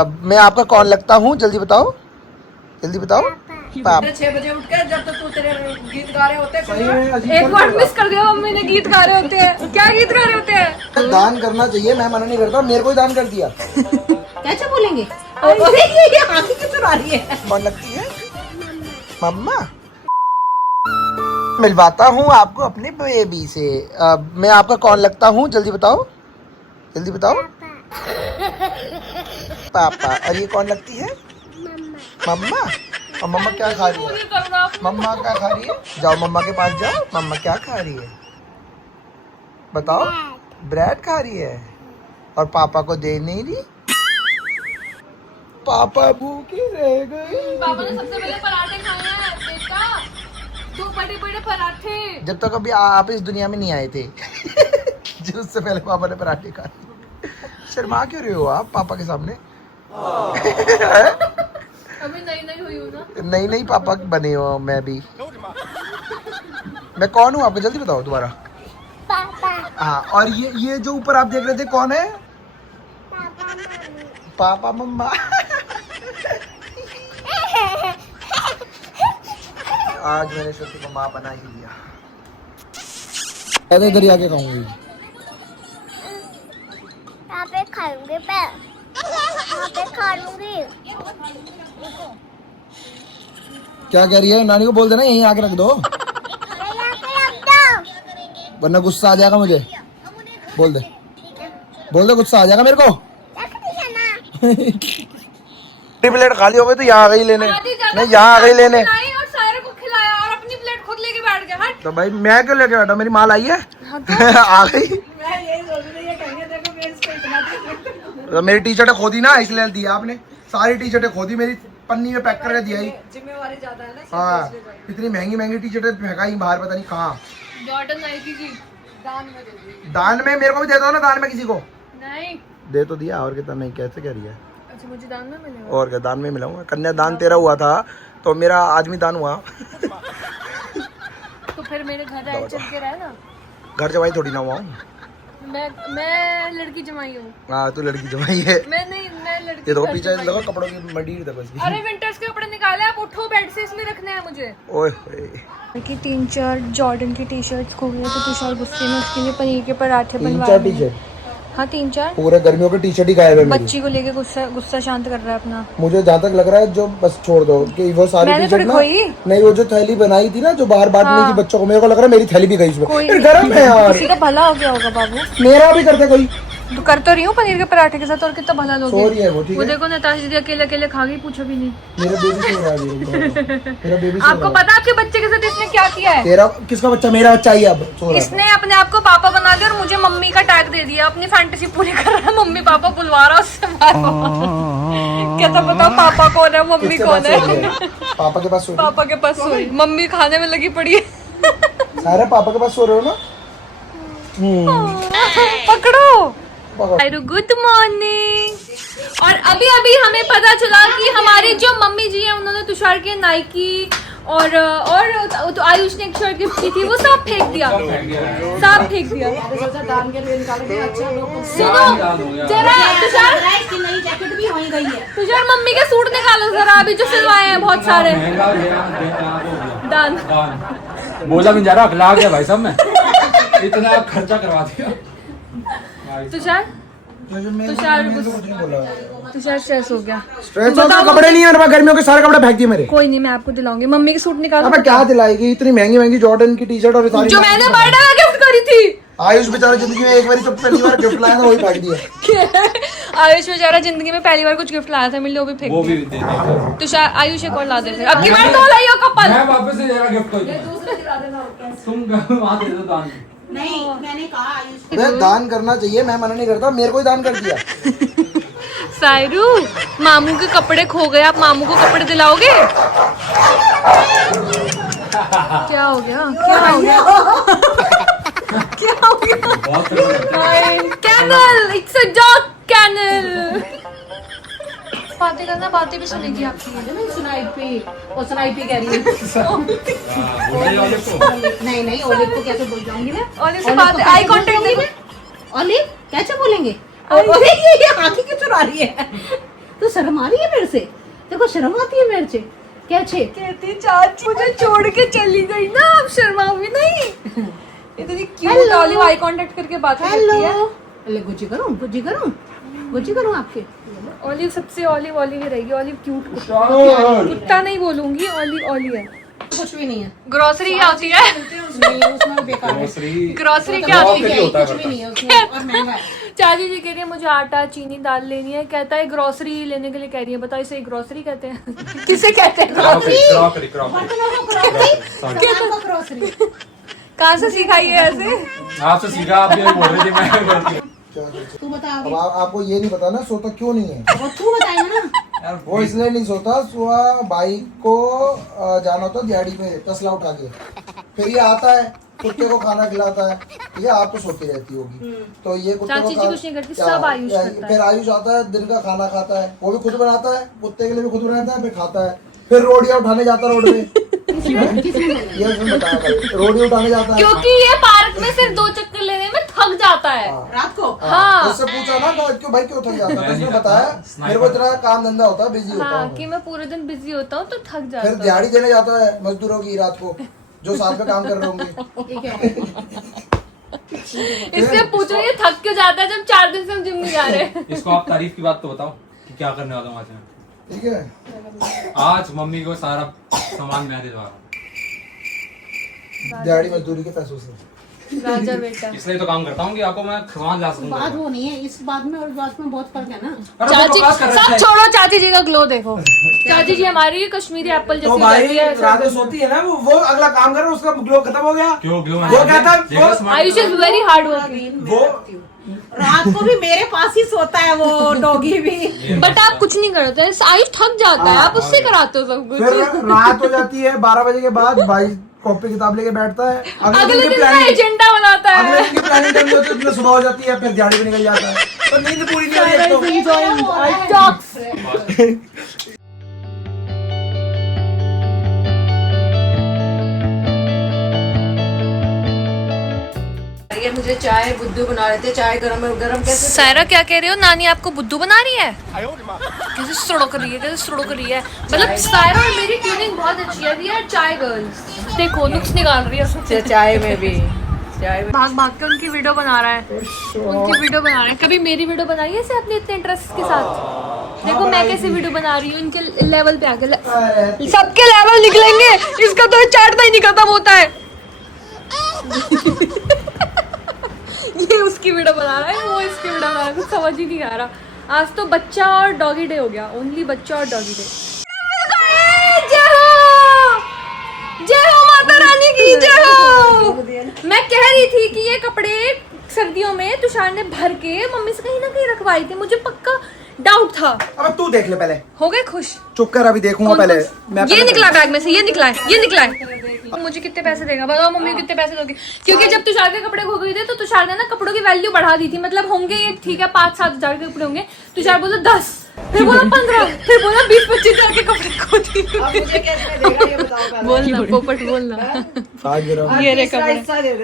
अब मैं आपका कौन लगता हूँ? जल्दी बताओ, जल्दी बताओ। 6 बजे उठ के जब तक तू तेरे गीत गा रहे होते एक वर्ड मिस कर दिया मम्मी ने, गीत गा रहे होते हैं। क्या गीत गा रहे होते हैं? दान करना चाहिए, मैं मना नहीं करता, मेरे को ही दान कर दिया। कैसे बोलेंगे? ये आंखें क्यों चुरा रही है? कौन लगती है? मम्मा। मिलवाता हूँ आपको अपने बेबी से। मैं आपका कौन लगता हूँ? जल्दी बताओ, जल्दी बताओ। पापा। और ये कौन लगती है? मम्मा। और मम्मा क्या खा रही है? मम्मा क्या खा रही है? जाओ मम्मा के पास जाओ, मम्मा क्या खा रही है बताओ? ब्रेड खा रही है। और पापा को दे नहीं रही? पापा भूखे रह गए। पापा ने सबसे पहले पराठे खाए हैं बेटा, 2 बड़े बड़े पराठे। जब तक अभी आप इस दुनिया में नहीं आए थे जो उससे पहले पापा ने पराठे खाए। शर्मा क्यों रहे हो आप पापा के सामने? अभी नई हुई हूँ ना। नहीं पापा बने हो। मैं भी। मैं कौन हूँ आपको जल्दी बताओ दोबारा। पापा। हाँ, और ये जो ऊपर आप देख रहे थे कौन है? पापा मम्मा। आज मैंने श्रुति को माँ बना ही दिया। पहले इधर ही आके खाऊंगी। यहाँ पे खाऊंगी, यहाँ पे खा लूंगी। क्या कह रही है? नानी को बोल देना यहीं आके रख दो, वरना गुस्सा आ जाएगा मुझे। बोल दे गुस्सा आ जाएगा मेरे को। प्लेट खाली हो गई तो यहाँ आ गई लेने। नहीं, यहाँ आ गई लेने। और सारे को खिलाया और अपनी प्लेट खुद लेके बैठ गया। हट। तो भाई मैं क्यों लेके बैठा? मेरी माल आई है। हाँ तो? आ गई। मैं यही सोच रही है, कहेंगे देखो मैं इसको इतना दे। तो मेरी टी शर्टें खोदी ना, इसलिए दिया आपने। सारी टी शर्टें खोदी, मेरी पन्नी में पैक करके दिया ही। जिम्मेवारी ज्यादा है ना। हाँ, इतनी महंगी टी शर्टें फेंकाई बाहर, पता नहीं कहाँ। जॉर्डन नाइकी की दान में दे दी। दान में मेरे को भी दे दो ना, दान में किसी को नहीं। दे तो दिया, और कितना? नहीं, कैसे कह रही है? अच्छा, मुझे दान में मिलेगा? और क्या, दान में मिलाऊंगा। कन्यादान तेरा हुआ था तो मेरा आदमी दान हुआ। तो फिर मेरे घर आए चल के रहे ना। घर जवाई थोड़ी ना हुआ हूँ मैं लड़की जमाई हूँ। हाँ, तू लड़की जवाई है। मैं नहीं, मैं लड़की। ये देखो पीछे देखो, कपड़ों की मडीर देखो इसकी। अरे विंटर्स के कपड़े निकाले, आप उठो बेड से, इसमें रखने हैं मुझे। ओए होए। कि 3-4 जॉर्डन की टी शर्ट्स खो गई तो तुषार गुस्से में उसके लिए पनीर के पराठे 3-4 टी शर्ट? हाँ 3-4। पूरे गर्मियों के टी शर्ट ही गायब है मेरी। बच्ची को लेके गुस्सा शांत कर रहा है अपना। मुझे जहाँ तक लग रहा है, जो बस छोड़ दो कि वो सारी टी शर्ट ना। नहीं, वो जो थैली बनाई थी ना, जो बाहर बांटने की बच्चों को, मेरे को लग रहा है मेरी थैली भी गई इसमें। गरम है यार। किसी का भला हो गया होगा बाबू। मेरा भी करते कोई। तो कर तो रही हूँ पनीर के पराठे के साथ, और कितना भला लोगे। सो रही है वो, ठीक वो है। देखो नताशा दीदी अकेले खा गई, पूछो भी नहीं। मेरा बेबी सो रहा है। मेरा बेबी आपको पता आपके बच्चे के साथ इसने क्या किया है? तेरा किसका बच्चा? मेरा बच्चा ही अब सो रहा है। इसने अपने आप को पापा बना दिया और मुझे मम्मी का टैग दे दिया। अपनी फैंटेसी पूरी कर रहा है, मम्मी पापा बुलवा रहा उससे। कहता बताओ पापा कौन है, मम्मी कौन है? पापा के पास सो। पापा के पास सोई, मम्मी खाने में लगी पड़ी है। सारे पापा के पास सो रहे हो ना? पकड़ो। Good morning. और अभी अभी हमें पता चला कि हमारी जो मम्मी जी हैं उन्होंने तुषार के नाइकी और तो आयुष ने एक शर्ट गिफ्ट की थी, वो सब फेंक दिया। दान के लिए निकालेंगे। अच्छा लोग सुनो जरा, तुषार इसकी नई जैकेट भी वहीं गई है। तुषार मम्मी के सूट निकालो जरा, अभी जो सिलवाए हैं बहुत सारे। दान बोला भी जा रहा, अखला गया भाई साहब, मैं इतना खर्चा करवा दिया। तुषार स्ट्रेस हो गया। स्ट्रेस हो गया, कपड़े नहीं है गर्मियों के, सारे कपड़े फेंक दिए मेरे। कोई नहीं, मैं आपको दिलाऊंगी। मम्मी के सूट निकालो। अबे क्या दिलाएगी? इतनी महंगी जॉर्डन की टी शर्ट और सारी जो मैंने बर्थडे में गिफ्ट करी थी। आयुष बेचारा जिंदगी में एक बार तो पहली बार गिफ्ट लाया था, वही फेंक दिया। आयुष बेचारा जिंदगी में पहली बार कुछ गिफ्ट लाया था, मिले वो भी फेंक वो भी दिया। दे दिया। तुषार आयुष एक और ला दे फिर। अब की बार तो लाइयो कपल। मैं वापस से जरा गिफ्ट कर दूसरा दिला देना। तुम वहां दे दो दान। नहीं, मैंने कहा आयुष मैं दान करना चाहिए, मैं मना नहीं करता, मेरे को ही दान कर दिया। सायरू, मामू के कपड़े खो गए, आप मामू को कपड़े दिलाओगे? क्या हो गया? Kennel, it's a dog kennel. बातें करना, बातें भी सुनेगी आपकी। सुनाई कह रही है। नहीं ओलिव को कैसे बोल जाऊंगी मैं? ओलिव से बात, आई कांटेक्ट देखो। ओलिव कैसे बोलेंगे? ये आंखें क्यों चुरा रही है? तो शर्म आ रही है मेरे से? देखो शर्म आती है मेरे से क्या छे? कहती चाची मुझे छोड़ के चली गई ना, अब शर्माऊंगी नहीं। इतनी क्यूट ऑलिव आई कांटेक्ट करके बात करती है। अरे गुज्जी करूं आपके? ऑलिव सबसे ऑलिव ही रहेगी। ऑलिव क्यूट कुत्ता नहीं बोलूंगी, ऑलिव है। कुछ भी नहीं है। ग्रोसरी क्या होती है? उसमें बेकार है। ग्रोसरी क्या होती है? कुछ भी नहीं है उसमें और महंगा है। चाची जी कह रही है मुझे आटा चीनी दाल लेनी है, कहता है ग्रोसरी लेने के लिए कह रही है। बताओ इसे ग्रोसरी कहते हैं? किसे कहते हैं? ग्रोसरी कहाँ से सीखा ये ऐसे? आपसे सीखा, आप ये बोल रहे थे मैं तू बता। अब आपको ये नहीं पता ना सोता क्यों नहीं है? वो तू बताएगा ना। वो इसलिए नहीं सोता, सुबह बाइक को जाना होता दिहाड़ी पे तसला उठा के, फिर ये आता है कुत्ते को खाना खिलाता है। ये आप तो सोती रहती होगी, तो ये कुत्ते चाची जी कुछ नहीं करती, सब आयुष करता है। फिर आयुष आता है, दिन का खाना खाता है, वो भी खुद बनाता है, कुत्ते के लिए भी खुद बनाता है, फिर खाता है, फिर रोडियां उठाने जाता है रोड पे। ये उसने बताया भाई, रोडी उठाने जाता है क्योंकि ये पार्क में सिर्फ 2 चक्कर लेने में थक जाता है। रात को। हाँ। उससे पूछा ना क्यों भाई क्यों थक जाता है, उसने बताया मेरे को इतना काम धंधा होता है, बिजी होता हाँ, हूँ कि मैं पूरे दिन बिजी होता हूँ तो थक जाता फिर हूँ। दिहाड़ी देने जाता है मजदूरों की रात को जो साथ में काम कर रहे होंगे। इससे पूछो ये थक क्यों जाता है जब 4 दिन से हम जिम नहीं जा रहे। इसको आप तारीफ की बात तो बताओ कि क्या करने वाला हूँ आज मैं। ठीक है, आज मम्मी को सारा सामान मैं दिलवा रहा हूँ, दिहाड़ी मजदूरी के पैसों से। राजा बेटा इसलिए तो काम करता हूँ कि आपको मैं सामान ला सकूँ। बात वो नहीं है, इस बात में और इस बात में बहुत फर्क है ना। चाची सब छोड़ो, चाची जी का ग्लो देखो। चाची जी हमारी कश्मीरी एप्पल तो जैसी भाई रहती है। रात में सोती है ना, वो अगला काम कर रहा है, उसका ग्लो खत्म हो गया। क्यों ग्लो? वो कहता है Ayush is very hard working. वो रात को भी मेरे पास ही सोता है वो डॉगी भी। बट आप कुछ नहीं करते, आयुष थक जाता है, आप उससे कराते हो सब कुछ। फिर रात हो जाती है 12 बजे के बाद, भाई कॉपी किताब लेके बैठता है, अगले दिन का एजेंडा बनाता अगले है। दिन की प्लानिंग करनी होती है, उसमें सुबह हो जाती है, फिर दिहाड़ी भी निकल जाता है, तो नींद पूरी नहीं होती एक तो। ये मुझे चाय बुद्धू बना रहे थे, चाय गरम कैसे? सायरा क्या कह रहे हो? नानी आपको बुद्धू बना रही है? कैसे सड़क रही है, कैसे सड़क रही है। मतलब सायरा और मेरी ट्यूनिंग बहुत अच्छी है। वी आर चाय गर्ल्स। देखो नुक्स निकाल रही है सबसे। चाय में भी भाग भाग के उनकी वीडियो बना रहा है, उनकी वीडियो बना रहे हैं। कभी मेरी वीडियो बनाई है अपने इतने इंटरेस्ट के साथ? देखो मैं कैसे वीडियो बना रही हूँ, इनके लेवल पे आके सबके लेवल निकलेंगे। इसका तो चाटना ही नहीं खत्म होता है। ये उसकी वीडियो बना रहा है, वो इसकी वीडियो बना रहा है, कुछ समझ ही नहीं आ रहा। आज तो बच्चा और डॉगी डे हो गया, ओनली बच्चा और डॉगी डे। जय हो माता रानी की जय हो। मैं कह रही थी कि ये कपड़े सर्दियों में तुषार ने भर के मम्मी से कहीं ना कहीं रखवाई थी, मुझे पक्का डाउट था। अब तू देख ले पहले, हो गए खुश? चुप कर, अभी देखूंगा पहले। ये निकला बैग में से, ये निकला है, ये निकला है। मुझे कितने पैसे देगा बताओ? मम्मी कितने पैसे दोगी? क्योंकि जब तुषार के कपड़े खो गए थे तो तुषार ने ना कपड़ों की वैल्यू बढ़ा दी थी। मतलब होंगे ये ठीक है 5-7 हजार के कपड़े होंगे, तुषार बोला 10, फिर बोला 15, फिर बोला 20-25 हजार के कपड़े खो दिए। बोलना पोपट बोलना। ये रे कपड़े,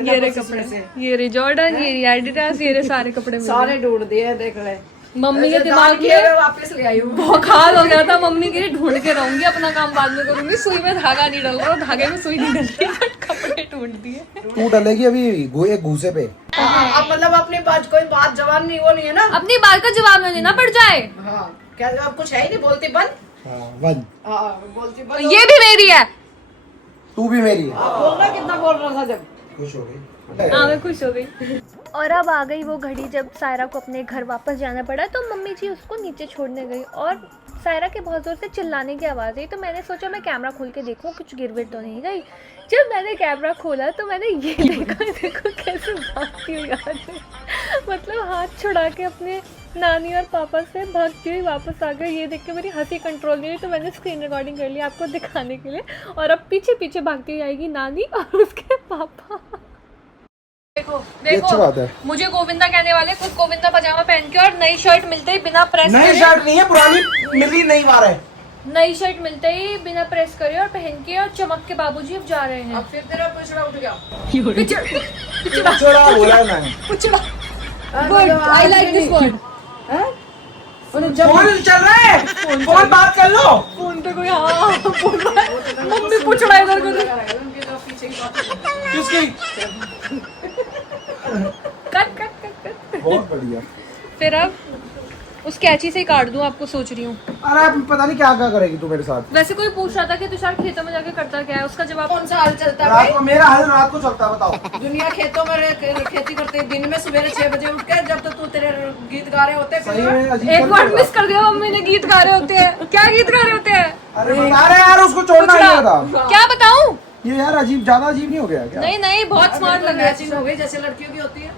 ये रे कपड़े, ये रे जॉर्डन, ये रे एडिडास, ये रे सारे कपड़े सारे ढूंढ दिए, देख ले। मम्मी के दिमाग में वापस ले आई हूँ। भौकाल हो गया था। मम्मी के लिए ढूंढ के रहूंगी, अपना काम बाद में करूंगी। सुई में धागा नहीं डल रहा, धागे में सुई नहीं डलती, बट कपड़े ढूंढ दिए। तू डलेगी अभी एक घूसे पे। अब मतलब अपनी बात, कोई बात जवाब नहीं, वो नहीं है ना। अपनी बात का जवाब न देना पड़ जाए। हाँ, क्या जवाब? कुछ है ही नहीं, बोलती बंद। बोलती बंद। ये भी मेरी है, तू भी मेरी है। बोलना कितना बोल रहा था जब? खुश हो गई? हाँ मैं खुश हो गई। और अब आ गई वो घड़ी जब सायरा को अपने घर वापस जाना पड़ा, तो मम्मी जी उसको नीचे छोड़ने गई और सायरा के बहुत ज़ोर से चिल्लाने की आवाज़ आई। तो मैंने सोचा मैं कैमरा खोल के देखूं कुछ गिरविट तो नहीं गई। जब मैंने कैमरा खोला तो मैंने ये देखा, देखो कैसे भागती हुई आ गई। मतलब हाथ छुड़ा के अपने नानी और पापा से भागती हुई वापस आ गई। ये देख के मेरी हंसी कंट्रोल नहीं हुई, तो मैंने स्क्रीन रिकॉर्डिंग कर लिया आपको दिखाने के लिए। और अब पीछे पीछे भागती हुई आएगी नानी और उसके पापा। देखो अच्छी बात है। मुझे गोविंदा कहने वाले, खुद गोविंदा पजामा पहन के और नई शर्ट मिलते ही बिना प्रेस नई करे, शर्ट नहीं है, पुरानी मिली नई बार है। नई शर्ट मिलते ही बिना प्रेस करे और पहन के और चमक के बाबूजी अब जा रहे हैं। अब फिर तेरा पिछड़ा उठ गया। छोड़ा बोला है मैंने। Good, I like this word. Phone चल रहा है, फोन बात कर लो। फोन पे कोई हाँ बोल रहा है, मम्मी पूछ रहा है इधर को। किसकी? Cut cut cut cut. बहुत बढ़िया। फिर अब उस कैची से ही काट दूं, आपको सोच रही हूँ। अरे पता नहीं क्या क्या करेगी तू मेरे साथ। वैसे कोई पूछ रहा था कि तुषार खेतों में जाके करता क्या है, उसका जवाब कौन सा हाल चलता है रात भाई? को मेरा हाल रात को चलता है, बताओ। दुनिया खेतों में खेती करते हैं, दिन में सवेरे 6 बजे उठ के, जब तक तू तेरे गीत गा रहे होते सही में अजीब एक नहीं वर्ड लगा। मिस कर दिया, मम्मी ने गीत गा रहे होते हैं। क्या गीत गा रहे होते हैं? अरे बता रहे यार, उसको छोड़ना पूछ नहीं रहा। था। क्या बताऊं? ये यार अजीब, ज्यादा अजीब नहीं हो गया क्या? नहीं नहीं, बहुत स्मार्ट लग रहे मैचिंग हो गई जैसे लड़कियों की होती है।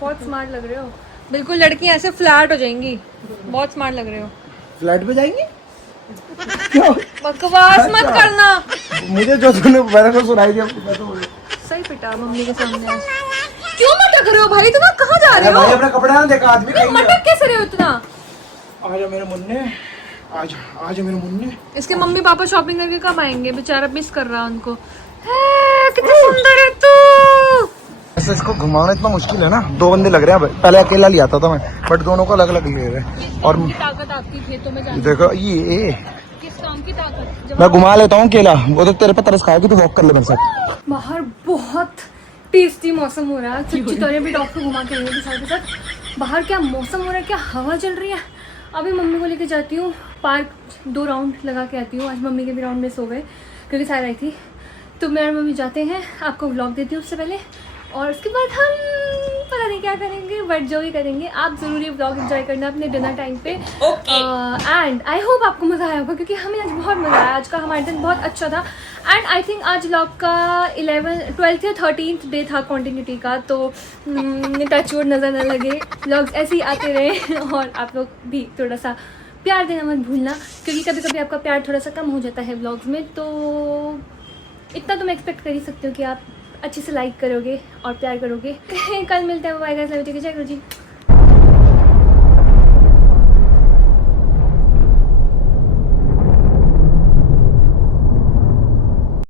बहुत स्मार्ट लग रहे हो, बिल्कुल लड़की ऐसे फ्लैट हो जाएंगी। बहुत स्मार्ट लग रहे हो। फ्लैट पे जाएंगे? क्यों? बकवास मत अच्छा। करना। मुझे जो तूने मेरे को सुनाई दिया मैं तो सही पिटा मम्मी के सामने आज। क्यों मटक रहे हो भाई, इतना कहाँ जा रहे अरे भाई हो? अपने कपड़े ना देखा आदमी क्यों कहीं मटक कैसे रहे हो इतना? आजा मेरे मुन्ने, आजा आजा मेरे मुन्ने। इसके मम्मी पापा शॉपिंग करके कब आएंगे? बेचारा मिस कर रहा है उनको। है, कितनी सुंदर है तू। ऐसे इसको घुमाना इतना मुश्किल है ना। 2 बंदे लग रहे हैं, पहले अकेला लिया था मैं, बट दोनों को अलग अलग ले रहे हैं। और की ताकत आपकी खेतों में जाने देखो ये किस काम की ताकत? जब मैं घुमा लेता हूँ अकेला, वो तो तेरे पे तरस खाएगी, तू वॉक कर ले मेरे साथ। बाहर बहुत टेस्टी मौसम हो रहा है। सच्ची तो भी डॉक्टर घुमा के आएंगे के साथ। बाहर क्या मौसम हो रहा है, क्या हवा चल रही है। अभी मम्मी को लेके जाती हूँ पार्क, 2 राउंड लगा के आती हूँ। आज मम्मी के भी राउंड मिस हो गए क्योंकि सारी आई थी। तो मैं और मम्मी जाते हैं, आपको व्लॉग देती हूँ उससे पहले, और उसके बाद हम पता नहीं क्या करेंगे, बट जो भी करेंगे आप ज़रूर ये व्लॉग एंजॉय करना अपने डिनर टाइम पे। एंड आई होप आपको मज़ा आया होगा, क्योंकि हमें आज बहुत मज़ा आया। आज का हमारा दिन बहुत अच्छा था। एंड आई थिंक आज व्लॉग का 12th या 13th डे था कंटिन्यूटी का। तो टच वुड नज़र न लगे, व्लॉग्स ऐसे ही आते रहे और आप लोग भी थोड़ा सा प्यार देना मत भूलना, क्योंकि कभी कभी आपका प्यार थोड़ा सा कम हो जाता है व्लॉग्स में। तो इतना तो मैं एक्सपेक्ट कर ही सकती हूँ कि आप अच्छे से लाइक करोगे और प्यार करोगे। कल मिलते हैं, bye guys, love you, take care, जय गुरु जी।